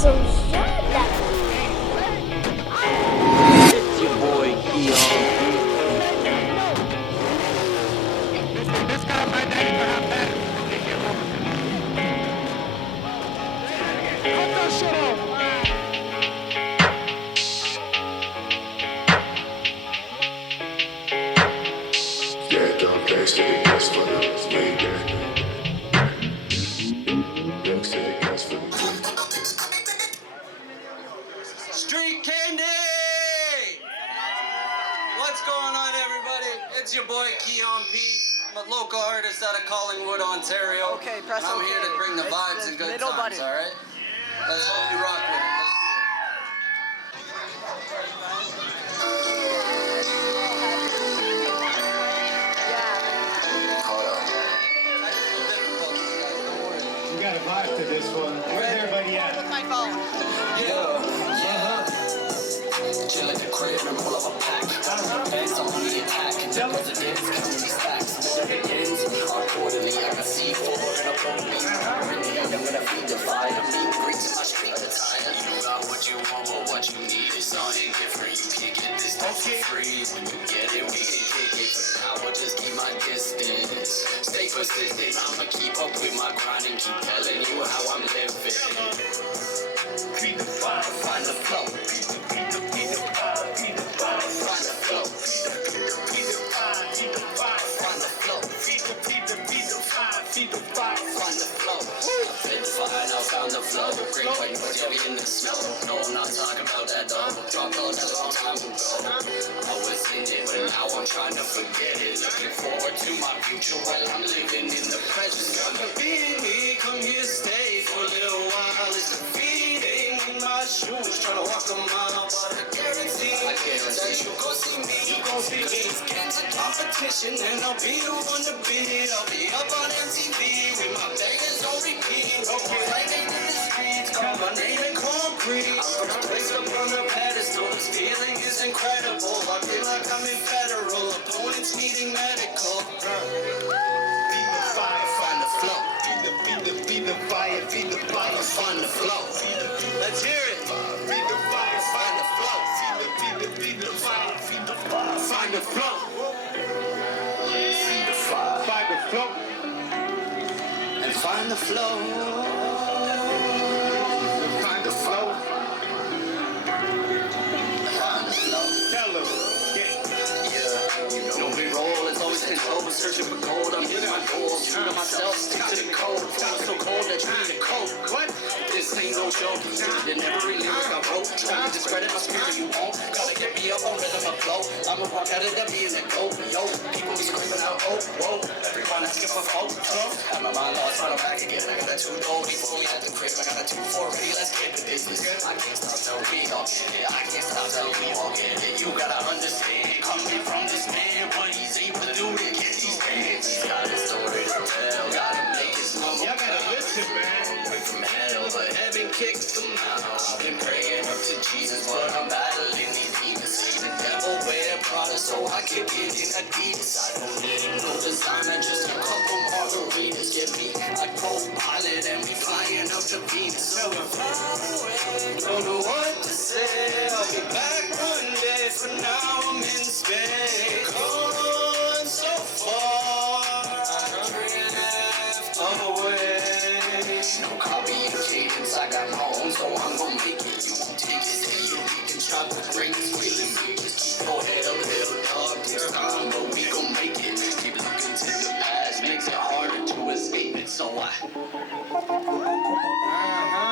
Sonjada. It's your boy Keyon P. This guy might not even have batteries. Cut that shit off. Yeah, don't thanks to the guests for the made that. Thanks to the guests for the Street Candy! What's going on, everybody? It's your boy Keyon P. I'm a local artist out of Collingwood, Ontario. Okay, press and I'm here to okay. bring the It's vibes the and good middle times, button. alright? Let's hope we rock with it. Let's do it. We got a vibe to this one. Where's everybody at? With my phone. Chill at the crib and pull up a pack. Bands on the attack. Presidents counting these stacks. Dividends are quarterly. I can see forward and up on me. I'm gonna feed the fire. Meet greets in my street attire. You got what you want, but what you need is all indifferent. You can't get this stuff for free. When you get it, we can kick it. For now, I'll just keep my distance. Stay persistent. I'ma keep up with my grind and keep telling you how I'm living. Feed the fire, find the flow. Feed the fire, find the flow. Feed the fire, find the flow. Feed the fire, find the flow. Fed the fire, now found the flow. Great white noise, yeah, we in the snow. No, I'm not talking about that though. Dropped all that long time ago. I was in it, but now I'm trying to forget it. Looking forward to my future while I'm living in the present. Come be me, come here, stay for a little while. It's defeating in my shoes, trying to walk a mile, but I guarantee that you gon' see me. You gon' see me. It's against a competition, and I'll be the one to beat it. I'll be up on MTV with my bangers on repeat. Playing in the streets, call my name in concrete. I'm gonna place up on the pedestal. This feeling is incredible. I feel like I'm in federal. Opponents needing medical. Feed the fire, find the flow. Feed the fire, find the flow. Let's hear it. Feed the fire, find the flow. Feed the fire, find the flow. Feed the fire, Find the flow. and find the flow. Find the flow. Find the flow. Tell them. Yeah, you know we roll. It's always control. We're searching for gold. I'm hitting my goals. True to myself, stick to the code. Flow so cold that you need a coat. What? This ain't no joke. In every lyric I wrote, trying to discredit my spirit, you won't. Gotta get me up on rhythm of flow. I'm a rock out of being a goat. Yo, people be screaming out, oh, whoa. Everyone asking for photos. Got my mind lost, but I'm back again. I got that 2 gold before we at the crib. I got that 2 4 ready. Let's get the business. I can't stop till we all get it. I can't stop till we all get it. You gotta understand, coming from this man, what he's able to do to get these bands. He's got his story to tell. Gotta make his number. Y'all gotta listen, man. Away from hell, but heaven kicks them out. I've been praying up to Jesus, but I'm battling these demons. Say the devil wear Prada, so I can get in Adidas. I don't need no designer, just a couple margaritas. Get me a co-pilot and we flying up to Venus. So I'm far away, don't know what to say. I'll be back one day, for now I'm in Spain. Gone so far, I'm drift away. No copy of cadence, I got my own, so I'm gon' make it. You won't take it, say you can try to break this feeling. We just keep your head up, little dog. Takes time, but we gon' make it. Keep looking to the past, makes it harder to escape it. So I.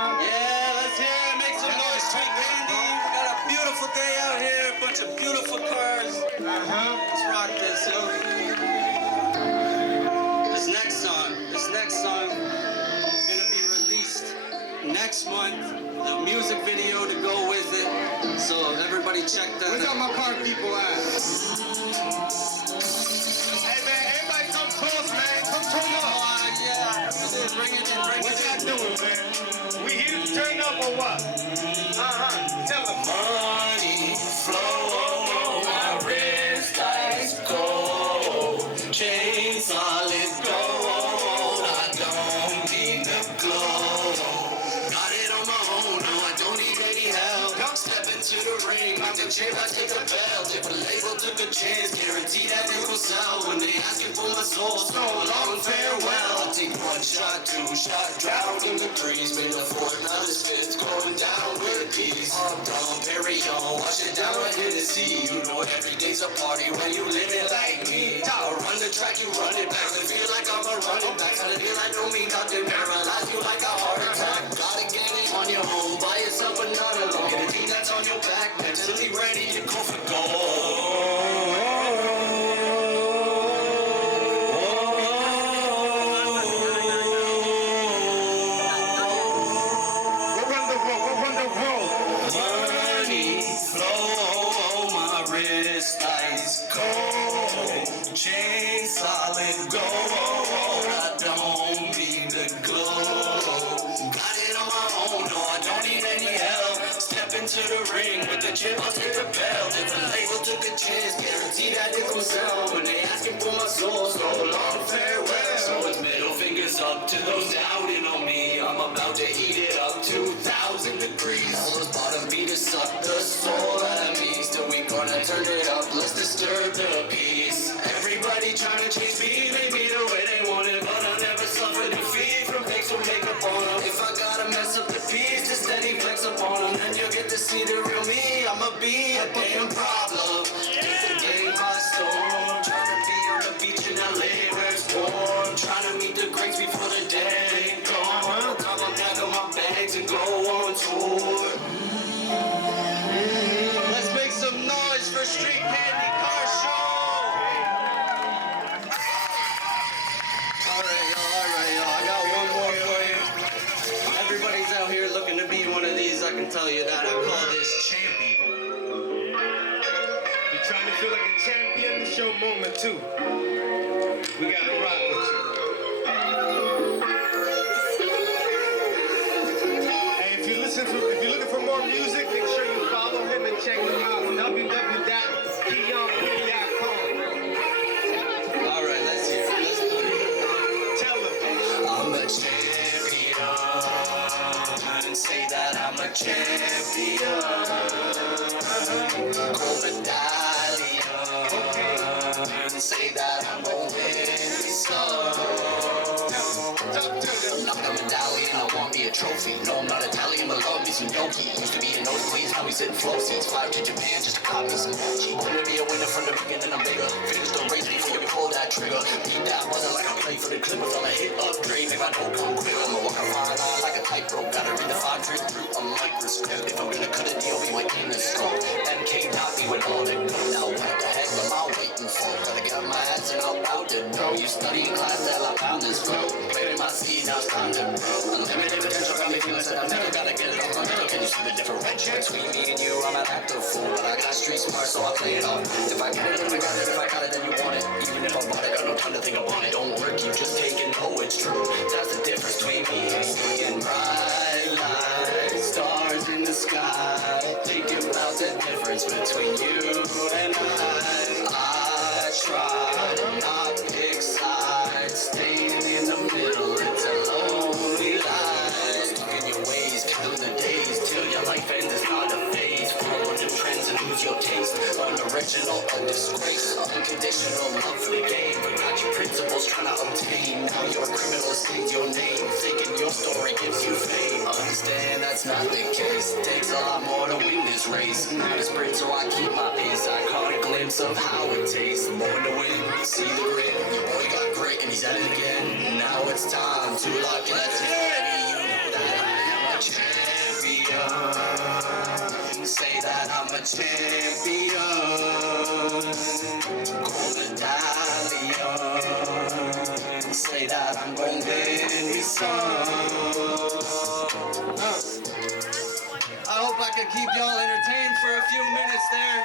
Yeah, let's hear it. Make some noise, Street Candy. We got a beautiful day out here, a bunch of beautiful cars. Let's rock this, yo. This next song is gonna be released next month. The music video to go with it. So everybody check that Where's all out. my car people at? Hey, man, everybody come close, man. Come turn up. Yeah. Bring it in, bring What it y'all in. doing, man? We here to turn up or what? Tell them. Money flow, my wrist ice cold, chain solid gold. I don't need the glow. Got it on my own, no, ring. Knock the chain, I take the belt. If a label took a chance, guarantee that it will sell. When they asking for my soul, so long farewell. I take one shot, two shot, drown in the trees. Made the fourth, now the fifth, going down with peace. I'm done, Perry on, wash it down with Hennessy. You know every day's a party when you live it like me. I run the track, you run it back. I feel like I'm a running back. Tell it feel like don't mean nothing. Paralyze you like a heart attack. Gotta get it on your own, by yourself but not alone. Get a team that's on your back, mentally ready to go for gold. Money flow, my wrist ice cold, chain solid gold. I don't need the glow. Got it on my own, no, I don't need any help. Step into the ring with the chip, I'll take the belt. If a label took a chance, guarantee that it gon' sell. When they asking for my soul, so long farewell. So it's middle fingers up to those doubting on me. I'm about to heat it up 2,000 degrees. All those bottom beaters suck the soul out of me. Still we gonna turn it up, let's disturb the peace. Everybody trying to chase me, they be the way they want it. But I'll never suffer defeat from pics or makeup on them. If I gotta mess up the piece, just steady flex upon them. Then you'll get to see the real me, I'ma be a damn problem. Take the game by storm, trying to be on the beach in LA where it's warm. Trying to meet the greats before the day gone. I'ma pack up my bags and go on tour. Let's make some noise for Street Candy Car Show. All right, y'all. I got one more for you. Everybody's out here looking to be one of these. I can tell you that. I call this champion. You're trying to feel like a champion, the show moment too. We gotta rock with you. Hey, if you're looking for more music, make sure you follow him and check him out. www.keyonp.com. All right, let's hear it. Let's do it. Tell them. I'm a champion. Say that I'm a champion. Gold medallion. Say that I'm gonna win some. I'm not a medallion, I want me a trophy. No, I'm not Italian, but love me some gnocchi. Used to be in nosebleeds, now we sit in flow seats. Fly to Japan just to cop me some mochi. Wanna be a winner from the beginning, I'm bigger. Finish the race before you pull that trigger. Beat that buzzer like I play for the Clippers. I'm a hit upgrade, if I don't come quick, I'ma walk a fine line like a tightrope. Gotta read the fine print through a microscope. If I'm gonna cut a deal, be like in the scope. MK got me with all the go. Now what the heck am I waiting for? Gotta get my ass and I'm out the door. You study in class that I found this flow. Planting my seed, now it's time to grow. Unlimited potential got me feeling that I'm never gonna get it off my middle. Can you see the differential between me and you? I'm an active fool, but I got street smart, so I play it off. If I get it, then I got it. If I got it, then you want it. Even if I bought it, got no time to think about it. Don't work, you just take it, know it's true. That's the difference between me and bright lights, stars in the sky. Think about the difference between you and I try to not pick sides, staying in the middle. It's a lonely life. Stuck in your ways, count the days till your life ends. It's not a phase. Follow the trends and lose your taste. Unoriginal, a disgrace, unconditional, lovely game. Forgot your principles, trying to obtain. Now you're a criminal, stains your name. Thinking your story gives you fame. Understand that's not the case. Takes a lot more to win this race. Not a sprint, so I keep my pace. I caught a glimpse of how it tastes. More to win, see the grit. Your boy got grit and he's at it again. Now it's time to lock in. Let's get ready. You know that I am a champion. Say that I'm a champion. Gold medallion. Say that I'm gonna win me some. I hope I can keep y'all entertained for a few minutes there.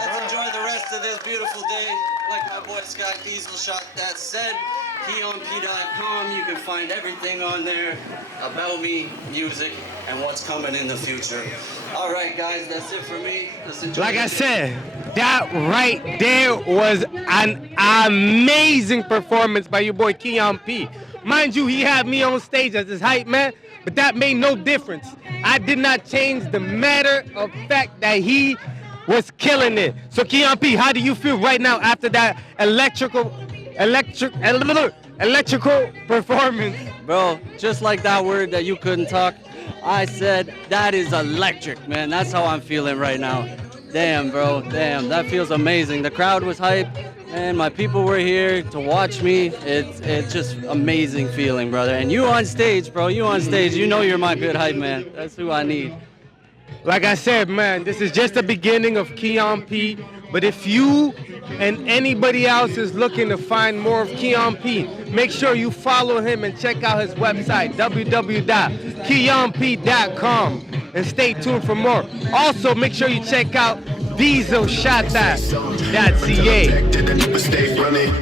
Let's enjoy the rest of this beautiful day. Like my boy Scott Diesel shot that said, KeyonP.com. You can find everything on there about me, music, and what's coming in the future. All right, guys, that's it for me. Let's enjoy. Like I said, that right there was an amazing performance by your boy Keyon P. Mind you, he had me on stage as his hype man, but that made no difference. I did not change the matter of fact that he was killing it. So Keyon P, how do you feel right now after that electrical performance? Bro, just like that word that you couldn't talk, I said that is electric, man. That's how I'm feeling right now. Damn, bro, damn, that feels amazing. The crowd was hype, and my people were here to watch me. It's just amazing feeling, brother. And you on stage, bro, you on stage. You know you're my good hype man. That's who I need. Like I said, man, this is just the beginning of Keyon P. But if you and anybody else is looking to find more of Keyon P, make sure you follow him and check out his website, www.keyonp.com, and stay tuned for more. Also, make sure you check out dieselshata.ca.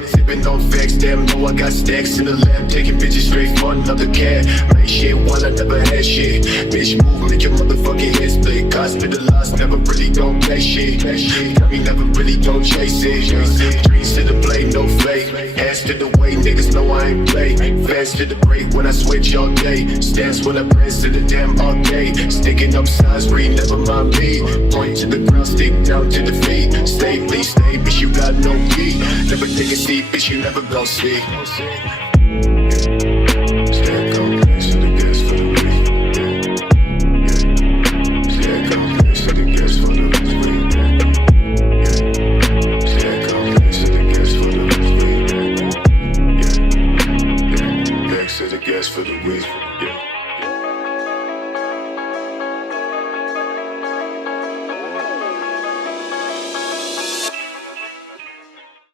Sipping on facts, damn, know I got stacks in the lab, taking bitches straight for another cat. Make shit one, I never had shit. Bitch move, make your motherfucking head split. Hospitalized, never really gon' pay shit. Got me never really gon' chase it. Dreams to the blade, no flake. Ass to the way, niggas know I ain't play. Fast to the break when I switch all day. Stance when I press to the damn arcade. Sticking up signs, read, never mind me. Point to the ground, stick down to the feet. Stay, please stay, bitch, you got no key. Never take a seat, bitch, you never gon' see. Stack on place for the gas for the week. Stack on place for the gas for the week. Stack on place for the gas for the week. Stacks to the gas for the week.